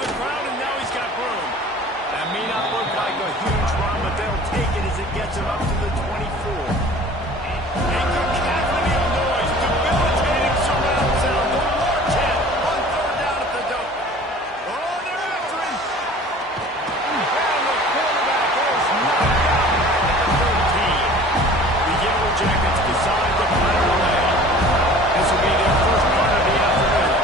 the ground, and now he's got room. That may not look like a huge run, but they'll take it as it gets him up to the 24. Make a cacophony of noise. Debilitating surround sound. The large hit on third down at the dope. Oh, they're after him. And the quarterback is knocked out at the 13. The Yellow Jackets decide to fire away. This will be their first part of the afternoon.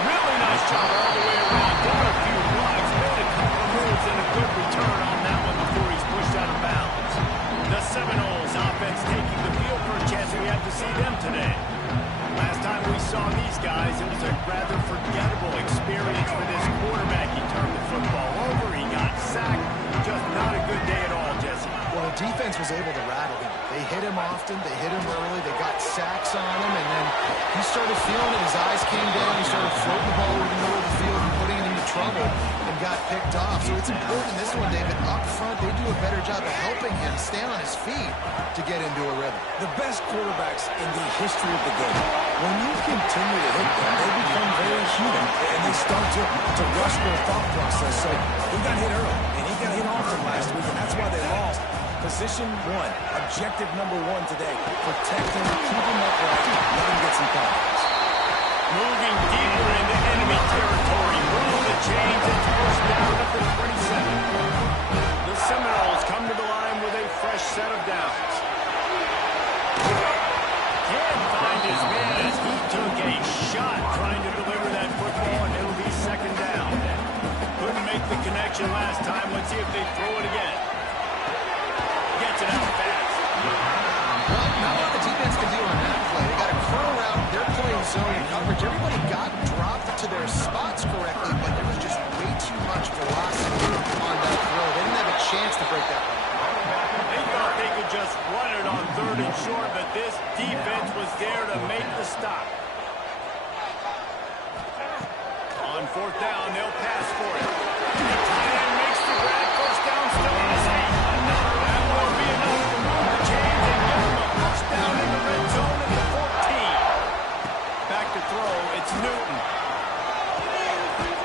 Really nice job all the way around. Got a few blocks, made a couple of moves, and a good return on that one before he's pushed out of bounds. The Seminoles offense taking the field for a chance. We had to see them today. Last time we saw these guys, it was a rather forgettable experience for this quarterback. He turned the football over, he got sacked. Just not a good day at all, Jesse. Well, the defense was able to rattle him. They hit him often, they hit him early, they got sacks on him, and then he started feeling it. His eyes came down, he started floating the ball over the middle of the field and putting it into trouble and got picked off. So it's important in this one, David. Up front, they do a better job of helping him stay on his feet to get into a rhythm. The best quarterbacks in the history of the game, when you continue to hit them, they become very human, and they start to rush their thought process. So he got hit early, and he got hit often last week, and that's why they lost. Position one, objective number one today, protect him, keep him upright, let him get some confidence. Moving deeper into enemy territory, move the chains, it's first down at the 27. The Seminoles come to the line with a fresh set of downs. Can't find his man as he took a shot trying to deliver that football, and it'll be second down. Couldn't make the connection last time. Let's see if they throw it again. Gets it out fast. Not what the defense can do on that play. They got a curl route. They're playing zone coverage. Everybody got dropped to their spots correctly, but there was just way too much velocity on that throw. They didn't have a chance to break that run. They thought they could just run it on third and short, but this defense was there to make the stop. On fourth down, they'll pass for it. The tight end makes the grab. First down, still on his feet. That won't be enough to move the chains and get him a first down in the red zone at the 14. Back to throw, it's Newton.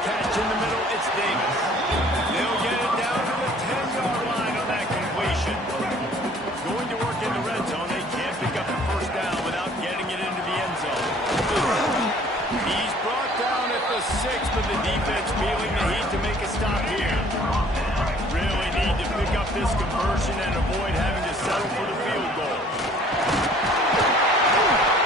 Catch in the middle, it's Davis. They'll get it down to the 10-yard line on that completion. Going to work in the red zone, they can't pick up the first down without getting it into the end zone. He's brought down at the 6, but the defense feeling the heat to make a stop here. Really need to pick up this conversion and avoid having to settle for the field goal.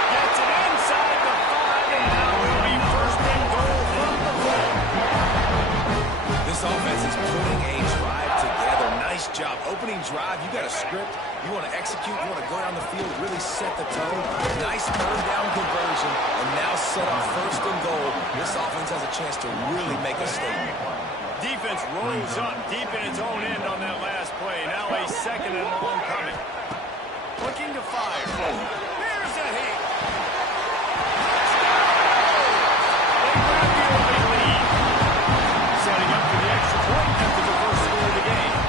Gets it inside the 5, and now it'll be first and goal from the 4. This offense is putting a drive together. Nice job. Opening drive, you got a script. You want to execute, you want to go down the field, really set the tone. Nice third down conversion, and now set up first and goal. This offense has a chance to really make a statement. Defense rolls up deep in its own end on that last play. Now a second and long coming. Looking to fire. There's a hit. They grab the early lead. Setting up for the extra point after the first score of the game.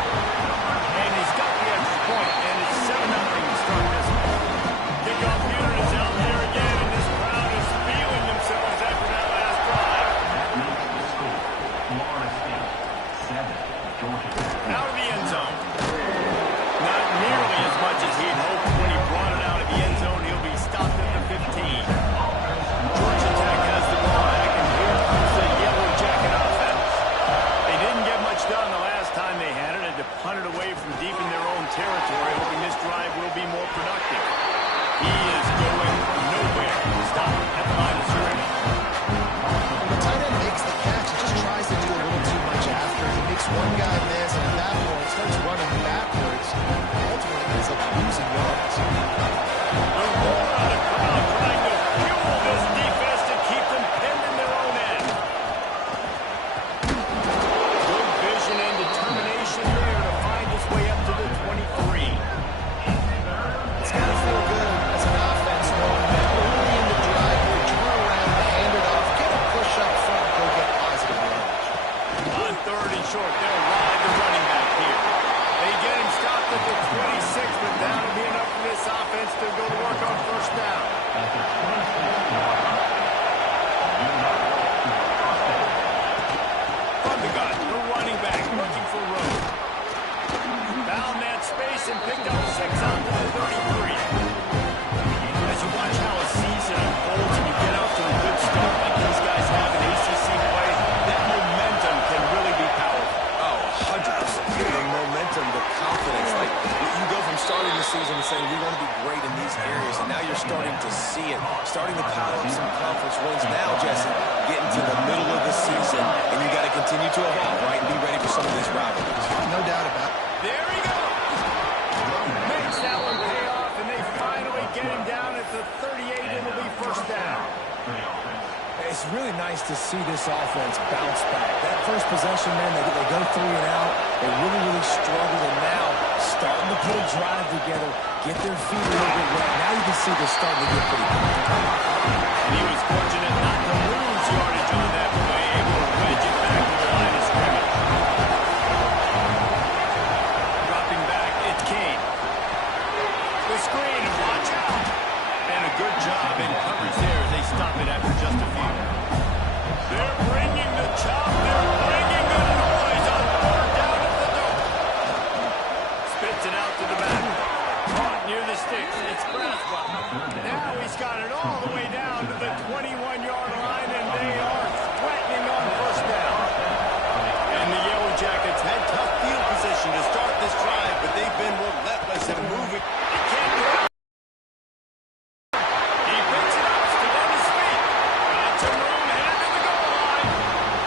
And he's got the extra point, and it's 7-0 to start this one. Kickoff unit is out there again, and this crowd is feeling themselves after that last drive. Out of the end zone. Not nearly as much as he'd hoped when he brought it out of the end zone. He'll be stopped at the 15. Georgia Tech has the ball back, and here comes the Yellow Jacket offense. They didn't get much done the last time they had it. Had to punt it away from deep in their own territory, hoping this drive will be more productive. He is going nowhere. Stop at the line of scrimmage. The tight end makes the catch. He just tries to do a little too much after. He makes one guy miss, and at that point, starts running backwards. Ultimately, ends up losing yards. The roar of the crowd trying to fuel this defense to keep them pinned in their own end. Good vision and determination there to find his way up to the 23. It's got to feel good as an offense knowing that early in the drive, you turn around, hand it off, get a push up front, go get positive yards. On third and short, they'll ride the running back here. They get him stopped at the 26, but that'll be enough for this saying you're going to be great in these areas, and now you're starting to see it, starting to pile up some conference wins. Now, Jesse, getting to the middle of the season, and you got to continue to evolve, right, and be ready for some of these rivalries. No doubt about it. There he goes. Makes that one pay off, and they finally get him down at the 38, and it'll be first down. It's really nice to see this offense bounce back. That first possession, man, they go 3 and out. They really struggled, and now starting to put a drive together, get their feet a little bit wet. Now you can see they're starting to get pretty good. And he was fortunate not to lose yardage on that play, able to wedge it back to the line of scrimmage. Dropping back, it's Kane. The screen, and watch out. And a good job in coverage there as they stop it after just a few. They're bringing the chop. They're bringing the noise on 4th down at the door. Spits it out to the back. Caught near the sticks. It's Braswell. Now he's got it all the way down to the 21-yard line, and they are threatening on first down. And the Yellow Jackets had tough field position to start this drive, but they've been relentless in moving. They can't do it. He picks it up, still on his feet. Got some room, headed to the goal line,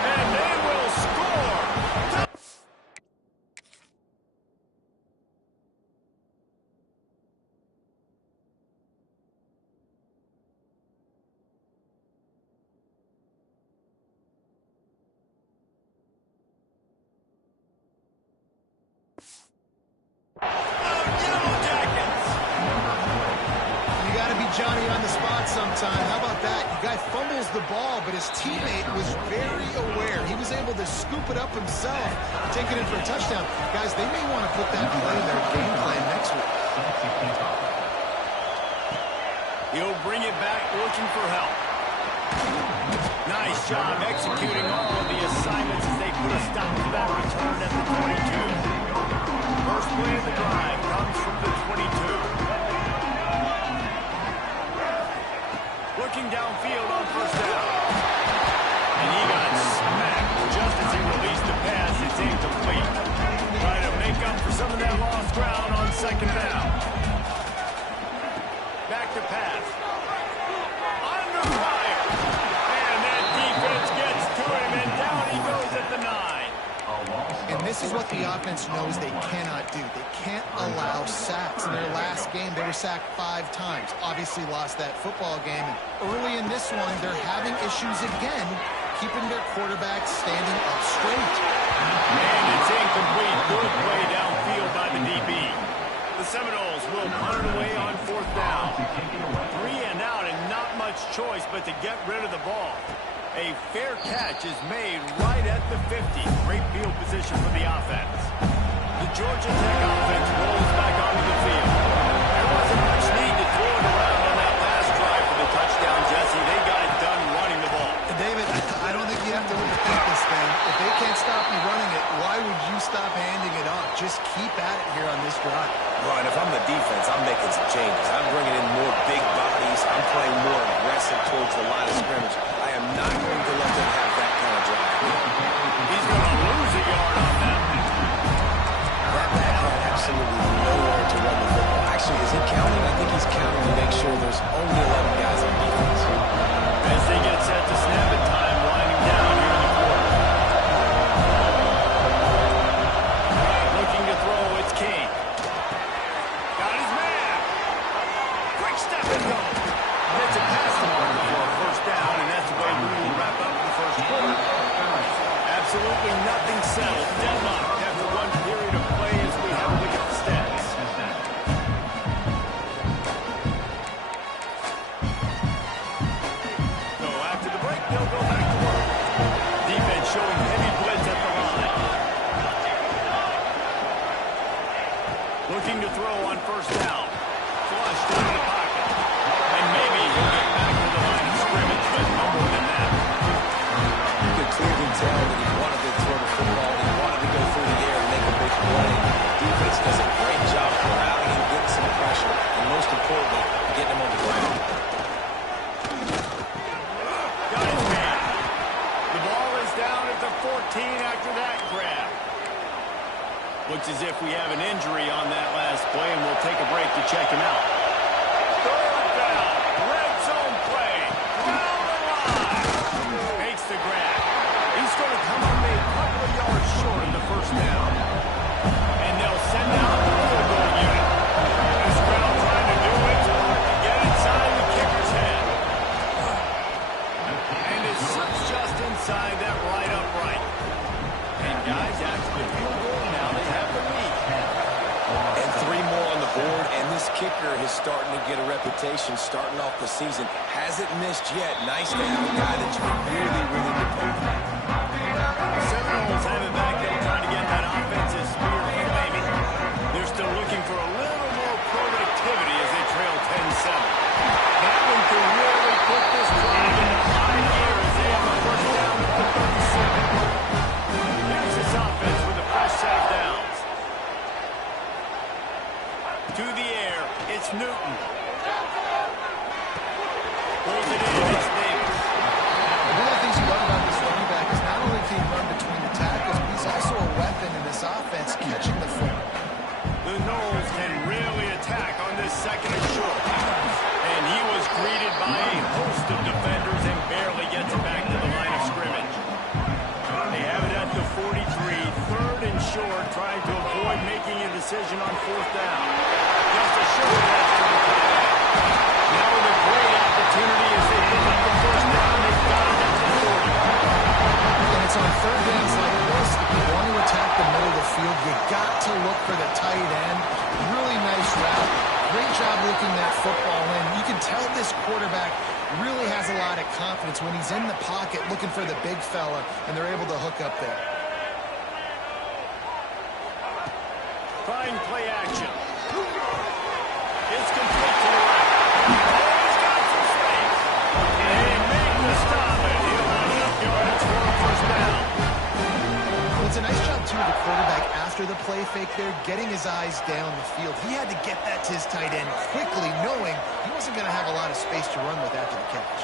and they will score. Yellow Jackets. You got to be Johnny on the spot sometime. How about that? The guy fumbles the ball, but his teammate was very aware. He was able to scoop it up himself, take it in for a touchdown. Guys, they may want to put that play in their game plan next week. He'll bring it back, looking for help. Nice job executing all of the assignments as they put a stop to that return at the 22. First play of the drive comes from the 22. Looking downfield on first down. And he got smacked just as he released the pass. It's incomplete. Trying to make up for some of that lost ground on second down. Back to pass. Under fire. And that defense gets to him, and down he goes at the 9. And this is what the offense knows they cannot do. They can't allow sacks. In their last game, they were sacked 5 times. Obviously lost that football game. And early in this one, they're having issues again, keeping their quarterback standing up straight. And it's incomplete. Good play downfield by the DB. The Seminoles will punt it away on 4th down. 3 and out, and not much choice but to get rid of the ball. A fair catch is made right at the 50. Great field position for the offense. The Georgia Tech offense rolls back onto the field. There wasn't much need to throw it around on that last drive for the touchdown, Jesse. They got it done running the ball. David, I don't think you have to overthink this thing. If they can't stop you running it, why would you stop handing it off? Just keep at it here on this drive. Right, if I'm the defense, I'm making some changes. I'm bringing in more big bodies. I'm playing more aggressive towards the line of scrimmage. I am not going to let them have that kind of drive. He's going to lose a yard on that. That back had absolutely nowhere to run the football. Actually, is he counting? I think he's counting to make sure there's only 11 guys on defense. As they get set to snap it, time winding down here in the quarter. Looking to throw, it's Kane. Got his man. Quick step and go. Gets it past the mark for a first down, and that's the way we will wrap up the first quarter. Absolutely nothing settled. Deadlocked after one period of play as we have a look at the stats. So after the break, they'll go back to work. Defense showing heavy blitz at the line. Looking to throw on first down. Flushed into the pocket. And maybe he'll get back to the line of scrimmage, but no more than that. You could clearly tell that he wanted to throw the football. He wanted to go through the air and make a big play. Defense does a great job corralling and getting some pressure. And most importantly, getting him on the ground. Got his man. The ball is down at the 14 after that grab. Looks as if we have an injury on that last play, and we'll take a break to check him out. Third down, red zone play, down the line. Makes the grab. He's going to come up a couple of yards short of the first down. And they'll send out the field goal unit. This crowd trying to do its part to get inside the kicker's head. And it slips just inside that right upright. And guys, after the field goal, now they have the lead. And 3 more on the board, and this kicker is starting to get a reputation starting off the season. Hasn't missed yet. Nice to have a guy that you can really, really depend on. Seminoles have it back there trying to get that offensive spirit flaming. They're still looking for a little more productivity as they trail 10-7. That one can really put this drive into high gear as they have a first down at the 37. Here's this offense with a fresh set of downs. To the air, it's Newton. Pulls it in, it's Davis. One of the things you love about this running back is not only can he run between the tackles, but he's also a weapon in this offense catching the football. The Noles can really attack on this second and short. And he was greeted by a host of defenders and barely gets it back to the line of scrimmage. They have it at the 43, third and short, trying to avoid making a decision on fourth down. Just a short pass to the quarterback. Now with a great opportunity as they pick up the first down, they've got it at the 40. And it's on third downs like this, if you want to attack the middle of the field, you got to look for the tight end. Really nice route. Great job looking that football in. You can tell this quarterback really has a lot of confidence when he's in the pocket looking for the big fella, and they're able to hook up there. Trying play action. It's complete to the right. He's got some space. And they make the stop, and he'll have enough yards for a first down. Well, it's a nice job, too, of the quarterback after the play fake there, getting his eyes down the field. He had to get that to his tight end quickly, knowing he wasn't going to have a lot of space to run with after the catch.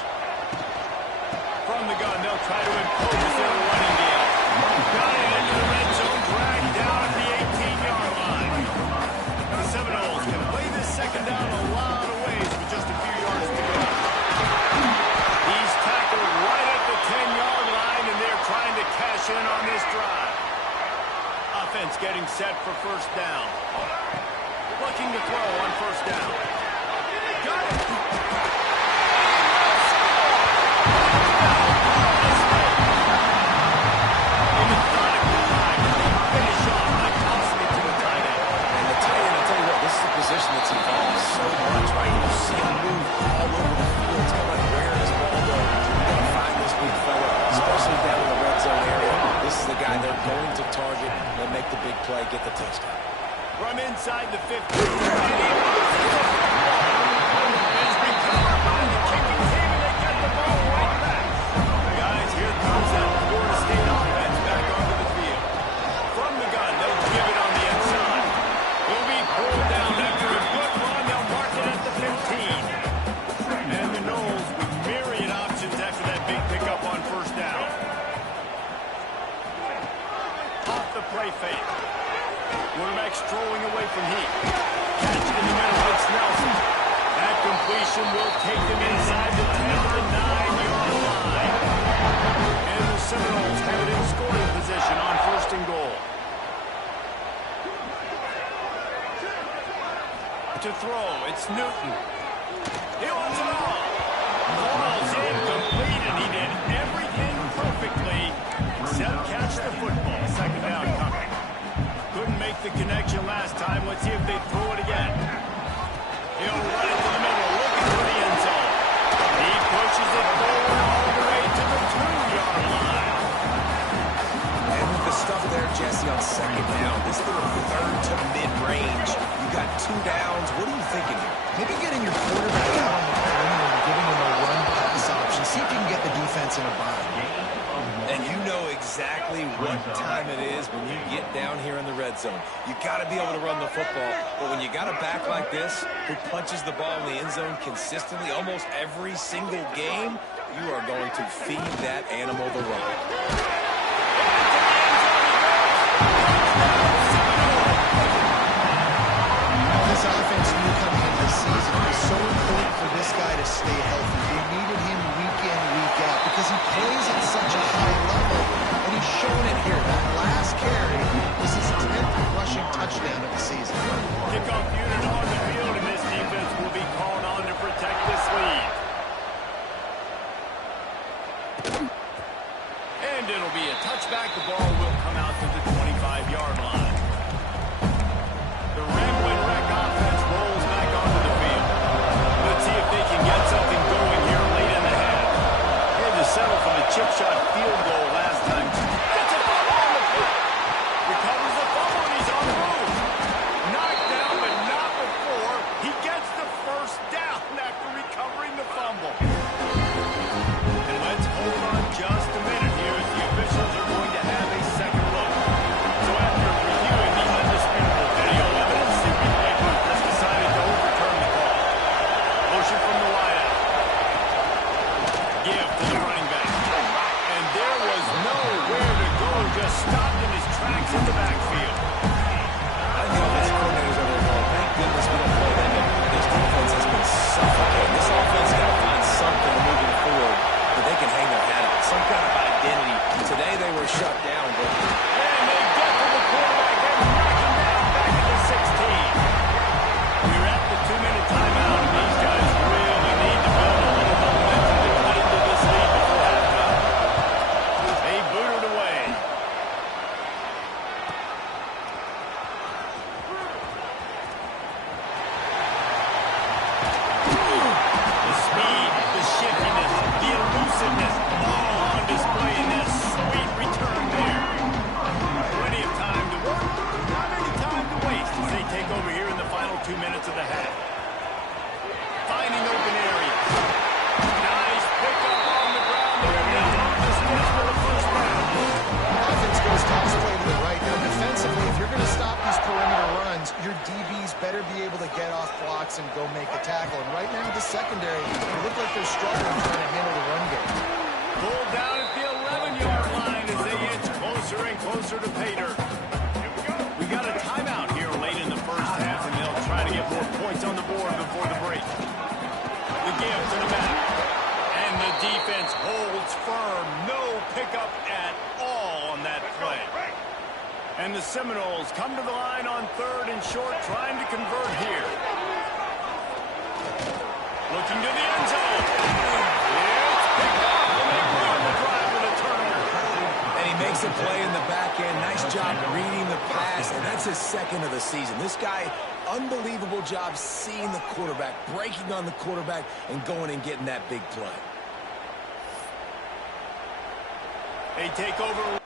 From the gun, they'll try to impose their running game. Got it into the red zone, dragged down at the 18-yard line. The Seminoles can play this second down a lot of ways with just a few yards to go. He's tackled right at the 10-yard line, and they're trying to cash in on this drive. Offense getting set for first down. Looking to throw on first down. Got it! Position that's involved so much, right? You see him move all over the field. It's kind of like, where is ball going? You're going to find this big fella, especially down in the red zone area. This is the guy they're going to target and make the big play, get the touchdown. From inside the 15, and he moves the football. It's recovered by the kicking team, and they get the ball right back. Guys, here comes that Florida State offense back onto the field. From the gun, they'll give it on the inside. Will be pulled down after a good run. They'll mark it at the 15. And the Noles with myriad options after that big pickup on first down. Off the play fake. Quarterback strolling away from Heath. Catch in the middle. It's Nelson. That completion will take them inside the 10 to the 9-yard line. And the Seminoles have it in scoring position on first and goal. To throw, it's Newton. He wants it all. Falls incomplete, and he did everything perfectly except catch the football. Second down coming. Couldn't make the connection last time. Let's see if they throw it again. He'll run it to the middle, looking for the end zone. He pushes it forward all the way to the 2-yard line. And with the stuff there, Jesse, on second down, this little third to mid-range. You got 2 downs. What are you thinking here? Maybe getting your quarterback out on the perimeter and giving him a run-pass option. See if you can get the defense in a bind. And you know exactly what time it is when you get down here in the red zone. You got to be able to run the football, but when you got a back like this who punches the ball in the end zone consistently almost every single game, you are going to feed that animal the rock. of the half. Finding open area. Nice pickup on the ground there. Now on the sticks for the first down. Offense goes toss away to the right. Now, defensively, if you're going to stop these perimeter runs, your DBs better be able to get off blocks and go make a tackle. And right now, the secondary, they look like they're struggling trying to handle the run game. Pull down at the 11-yard line as they inch closer and closer to Pater. We got a timeout here late in the first half, and they'll try to get more points on the board before the break. The give to the back. And the defense holds firm. No pickup at all on that play. And the Seminoles come to the line on 3rd and short, trying to convert here. Looking to the end zone. It's picked up, and they run the drive with a turnover. And he makes a play in the back end. Nice job reading the pass, and that's his 2nd of the season. This guy, unbelievable job seeing the quarterback, breaking on the quarterback, and going and getting that big play. They take over.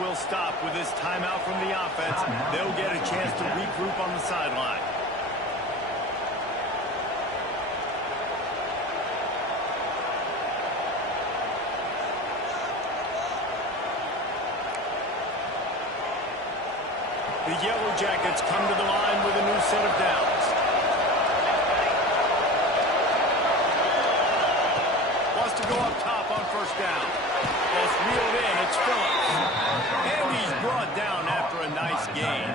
Will stop with this timeout from the offense. They'll get a chance to regroup on the sideline. The Yellow Jackets come to the line with a new set of downs. Wants to go up top on 1st down. It's reeled in. It's Phillips. And he's brought down after a nice gain.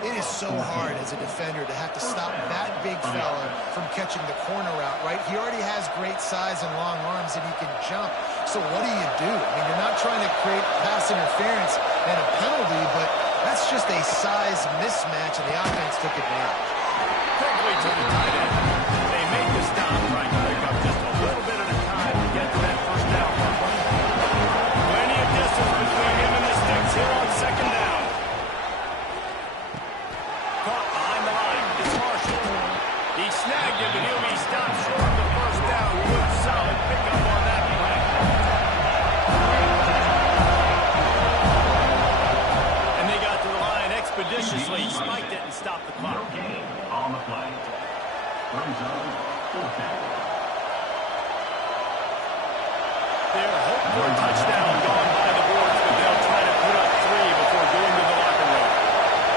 It is so hard as a defender to have to stop that big fella from catching the corner route, right? He already has great size and long arms, and he can jump. So what do? I mean, you're not trying to create pass interference and a penalty, but that's just a size mismatch, and the offense took advantage. Quickly to the tight end. They make the stop, trying to pick up just a little bit at a time to get to that first down. Plenty of distance between him and the sticks here on 2nd down. Caught behind the line. It's Marshall. He snagged him, but he'll be stopped short of the first down. Good, solid pickup on that play. And they got to the line expeditiously, spiked it, and stopped the clock. On the play. They're hoping for a touchdown gone by the boards, but they'll try to put up 3 before going to the locker room.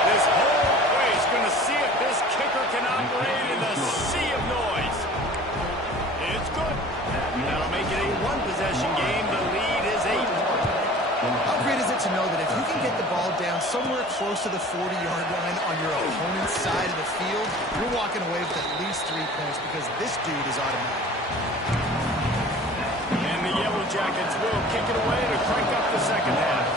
This whole place is going to see if this kicker can operate in the sea of noise. It's good. That'll make it a 1-possession game. The lead is 8. How great is it to know that if you can get the ball down somewhere close to the 40-yard line on your opponent's side of the field, you're walking away with at least 3 points because this dude is automatic. And the Yellow Jackets will kick it away to crank up the second half.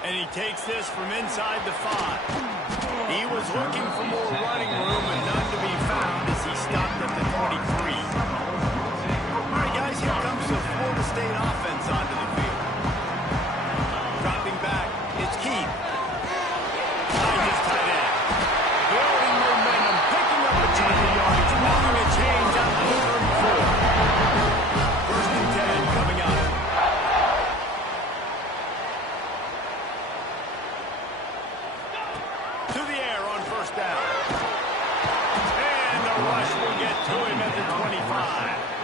And he takes this from inside the 5. He was looking for more running room and none to be found as he stopped at the 23. All right, guys, here comes the Florida State offense onto the field. Dropping back, it's Keith. Behind his tight end. Building momentum, picking up a change of yards, making a change on the 34. 1st and 10 coming up. To the air on 1st down. And the rush will get to him at the 25.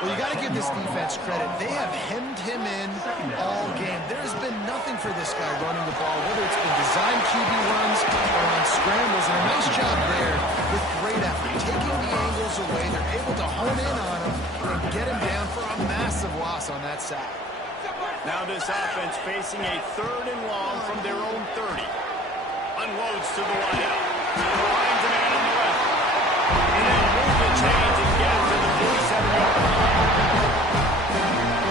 Well, you got to give this defense credit. They have hemmed him in all game. There's been nothing for this guy running the ball, whether it's been designed QB runs or on scrambles. And a nice job there with great effort. Taking the angles away, they're able to hone in on him and get him down for a massive loss on that sack. Now this offense facing a 3rd and long from their own 30. Unloads to the wideout. Finds a man on the left. And then move the chains and get it to the 47-yard line.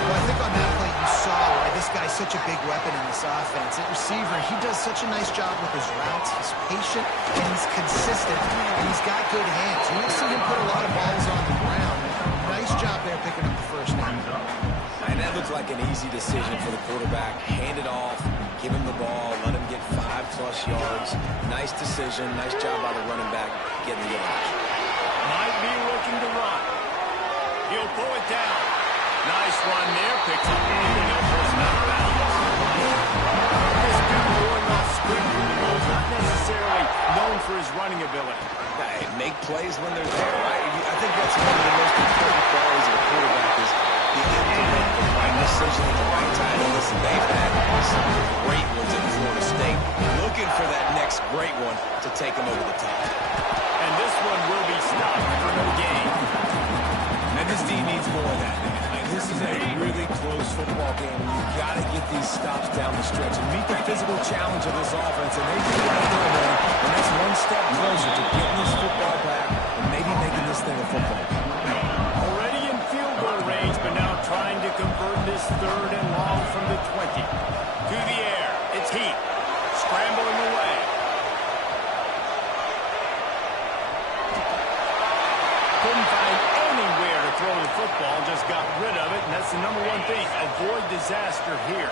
Well, I think on that play you saw why this guy's such a big weapon in this offense. At receiver, he does such a nice job with his routes. He's patient and he's consistent. And he's got good hands. You will see him put a lot of balls on the ground. Nice job there picking up the first down. And that looked like an easy decision for the quarterback. Hand it off, give him the ball, let him get 5+ yards. Nice decision. Nice job by the running back getting the yardage. Might be looking to run. He'll pull it down. Nice run there. Picks up anything else was not bounds. This dude going off script from the goals, not necessarily known for his running ability. Hey, make plays when they're there, right? I think that's one of the most important qualities of a quarterback is being able to make the right decision at the right time. And listen, they've had some great ones at Florida State. Looking for that next great one to take them over the top. And this one will be stopped for no gain. And this team needs more of that, man. This is a really close football game. You've got to get these stops down the stretch and meet the physical challenge of this offense. And they do right there, man. And that's one step closer to getting this football back and maybe making this thing a football game. Already in field goal range, but now trying to convert this 3rd and long from the 20. To the air. It's Heat. Scrambling away. Couldn't find anywhere to throw the football, just got rid of it, and that's the number one thing. Avoid disaster here.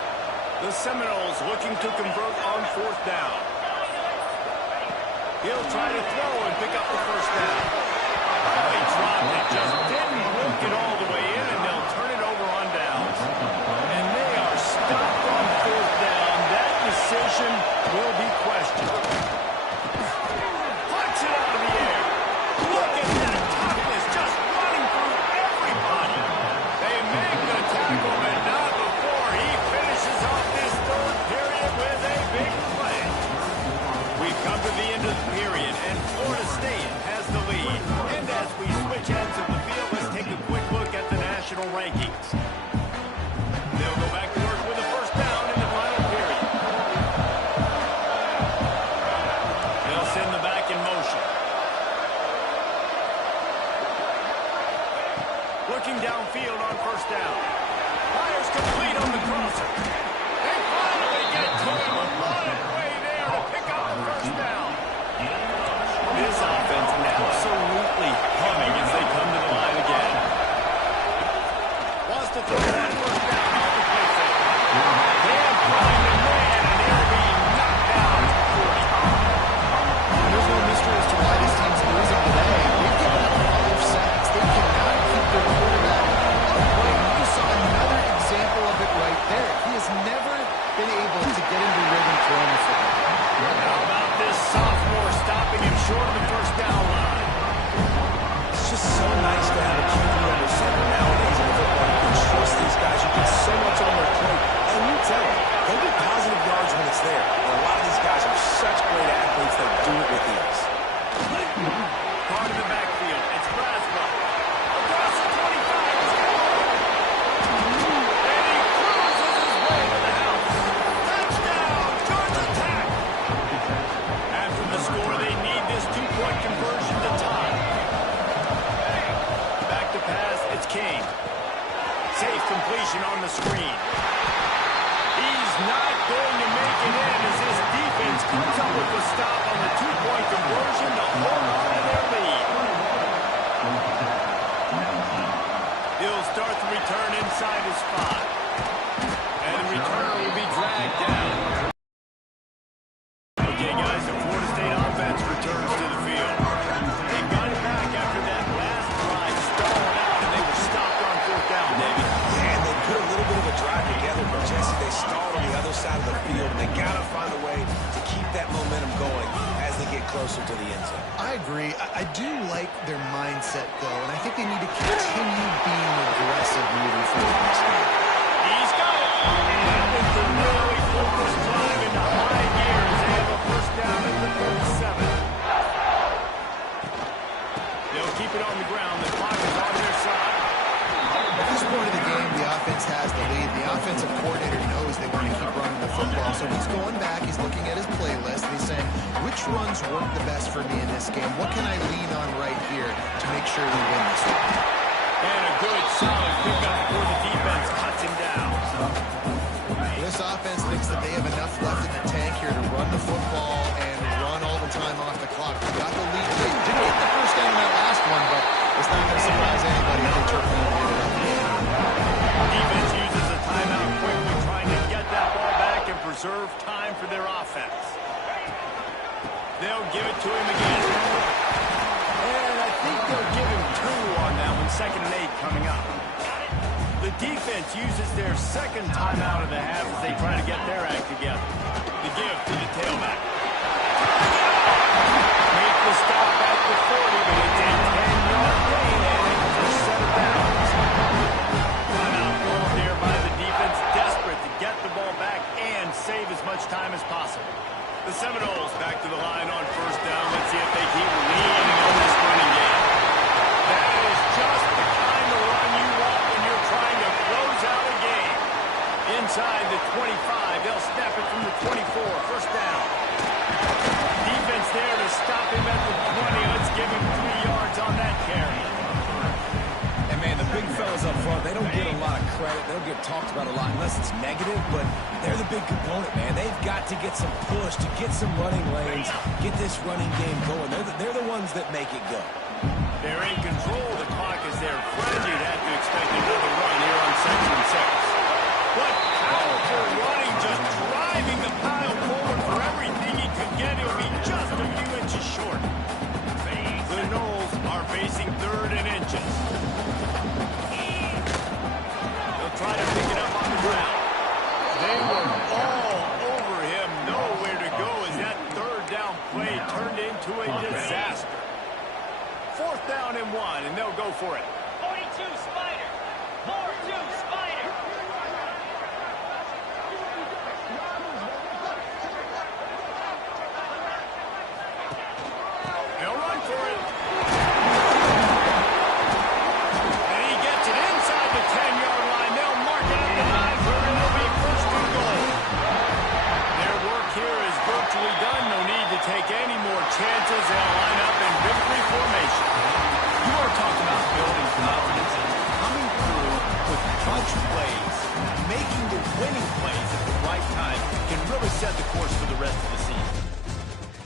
The Seminoles looking to convert on 4th down. He'll try to throw and pick up the first down. Oh, he dropped it, just didn't work it all the way in, and they'll turn it over on downs. And they are stopped on 4th down. That decision will be questioned. Punch it out of the air. Look at that toughness, just running through everybody. They make the tackle, but not before he finishes off this 3rd period with a big play. We've come to the end of the period, and Florida State has the lead. And as we switch ends of the field, let's take a quick look at the national rankings. They'll go back to work with a first down in the final period. They'll send the back in motion. Looking downfield on first down. Fires complete on the crosser. They finally get to him a lot of way there to pick up the first down. This offense absolutely humming as they come to the line again. Wants to throw that first down off the play fake. They have primed the man, and they're being knocked down to 40. There's no mystery as to why this team's losing today. They've given up 5 sacks. They cannot keep their quarterback upright. You just saw another example of it right there. He has never been able to get into rhythm throwing the football. How about this sophomore stopping him short of the first down line? It's just so nice to have a QB under center nowadays in football. You can trust these guys. You get so much on their plate. And you tell them, they'll get positive yards when it's there. And a lot of these guys are such great athletes that do it with ease. Part of the backfield. It's Braswell. Across the 25. He's got and he cruises his way to the house. Touchdown, Georgia Tech. After the score, they need this 2-point conversion to tie. Back to pass, it's King. Safe completion on the screen. He's not going to make it in as this defense comes up with a stop on the 2-point conversion to hold on to their lead. He'll start the return inside his spot. And the returner will be dragged down. Okay, guys, the Florida State offense returns to the field. They got it back after that last drive stalled out, and they were stopped on 4th down, Davey. And they put a little bit of a drive together, but Jesse, they stalled on the other side of the field, and they got to find a way to keep that momentum going as they get closer to the end zone. I agree. I do like their mindset, though, and I think they need to continue being aggressive moving forward this game. He's got it. That was the really focused drive into high gear as they have a first down at the 37. They'll keep it on the ground. The clock is on their side. At this point of the game, the offense has the lead. The offensive coordinator knows they want to keep running the football, so he's going back. He's looking at his playlist, and he's saying, which runs work the best for me in this game? What can I lean on right here to make sure we win this one? And a good, solid pickup before the defense cuts him down. This offense thinks that they have enough left in the tank here to run the football and run all the time off the clock. They got the lead. They didn't get the first down in that last one, but it's not going to surprise anybody if they turn around and get it up. Defense uses a timeout quickly, trying to get that ball back and preserve time for their offense. They'll give it to him again. And I think they'll give him 2 on that one, 2nd and 8 coming up. The defense uses their second timeout of the half as they try to get their act together. The give to the tailback. Make the stop at the 40, but it's a 10-yard gain and a first set of downs. Timeout called there by the defense, desperate to get the ball back and save as much time as possible. The Seminoles back to the line on first down. Let's see if they keep leaning on this running game. That is just the kind of run you want when you're trying to close out a game. Inside the 25, they'll snap it from the 24. First down. Defense there to stop him at the 20. Let's give him 3 yards on that carry. And, man, the big fellas up front, they don't get a lot of credit. They'll get talked about a lot unless it's negative, but they're the big component, man. They've got to get some push, to get some running lanes, get this running game going. They're the ones that make it go. They're in control. The clock is there. Fred, you'd have to expect another run here on 2nd and 6. What powerful running, just driving the pile forward for everything he could get. He'll be just a few inches short. The Noles are facing 3rd and inches. They'll try to pick it up on the ground. They were all over him. Nowhere to go as that 3rd down play turned into a disaster. 4th down and 1, and they'll go for it. 42 Spider. 4-2 Spider. They'll run for it. And he gets it inside the 10-yard line. They'll mark it at the 9 where it'll be 1st and goal. Their work here is virtually done. No need to take any more chances. They'll line up in victory formation. You want to talk about building confidence and coming through with clutch plays, making the winning plays at the right time can really set the course for the rest of the season.